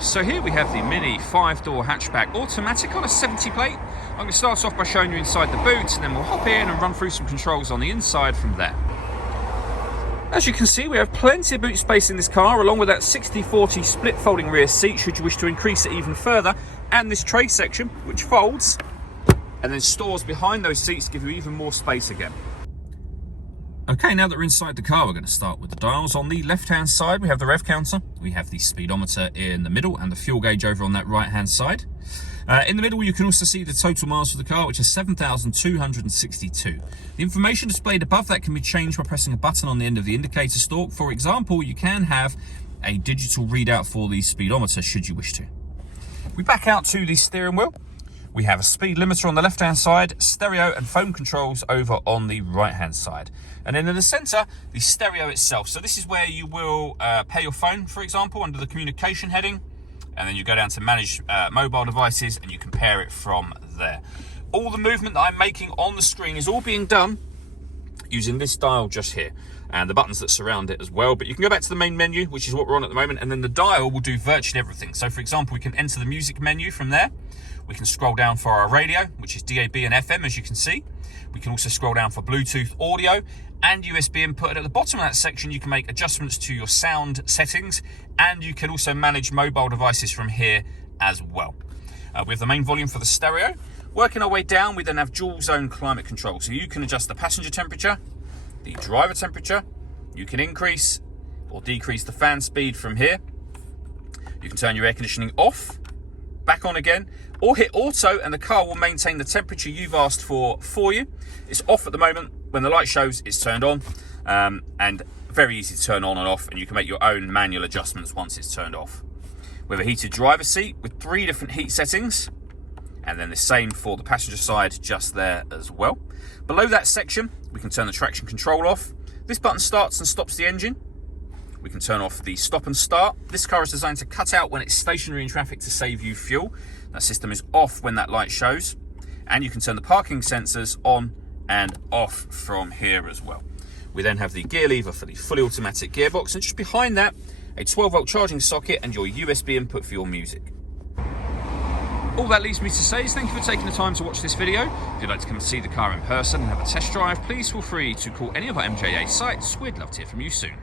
So here we have the Mini 5-door hatchback automatic on a 70 plate. I'm going to start off by showing you inside the boot, and then we'll hop in and run through some controls on the inside from there. As you can see, we have plenty of boot space in this car, along with that 60/40 split folding rear seat should you wish to increase it even further, and this tray section which folds and then stores behind those seats to give you even more space again. Okay, now that we're inside the car, we're going to start with the dials. On the left-hand side, we have the rev counter. We have the speedometer in the middle and the fuel gauge over on that right-hand side. In the middle, you can also see the total miles for the car, which is 7,262. The information displayed above that can be changed by pressing a button on the end of the indicator stalk. For example, you can have a digital readout for the speedometer, should you wish to. We back out to the steering wheel. We have a speed limiter on the left-hand side, stereo and phone controls over on the right-hand side. And then in the center, the stereo itself. So this is where you will pair your phone, for example, under the communication heading. And then you go down to manage mobile devices and you can pair it from there. All the movement that I'm making on the screen is all being done using this dial just here, and the buttons that surround it as well. But you can go back to the main menu, which is what we're on at the moment, and then the dial will do virtually everything. So for example, we can enter the music menu from there. We can scroll down for our radio, which is DAB and FM, as you can see. We can also scroll down for Bluetooth audio and USB input. And at the bottom of that section, you can make adjustments to your sound settings, and you can also manage mobile devices from here as well. We have the main volume for the stereo. Working our way down, we then have dual zone climate control. So you can adjust the passenger temperature, the driver temperature. You can increase or decrease the fan speed from here. You can turn your air conditioning off, back on again, or hit auto and the car will maintain the temperature you've asked for you. It's off at the moment. When the light shows, it's turned on, and very easy to turn on and off, and you can make your own manual adjustments once it's turned off. We have a heated driver's seat with 3 different heat settings, and then the same for the passenger side just there as well. Below that section, we can turn the traction control off. This button starts and stops the engine. We can turn off the stop and start. This car is designed to cut out when it's stationary in traffic to save you fuel. That system is off when that light shows. And you can turn the parking sensors on and off from here as well. We then have the gear lever for the fully automatic gearbox, and just behind that, a 12-volt charging socket and your USB input for your music. All that leaves me to say is thank you for taking the time to watch this video. If you'd like to come and see the car in person and have a test drive, please feel free to call any of our MJA sites. We'd love to hear from you soon.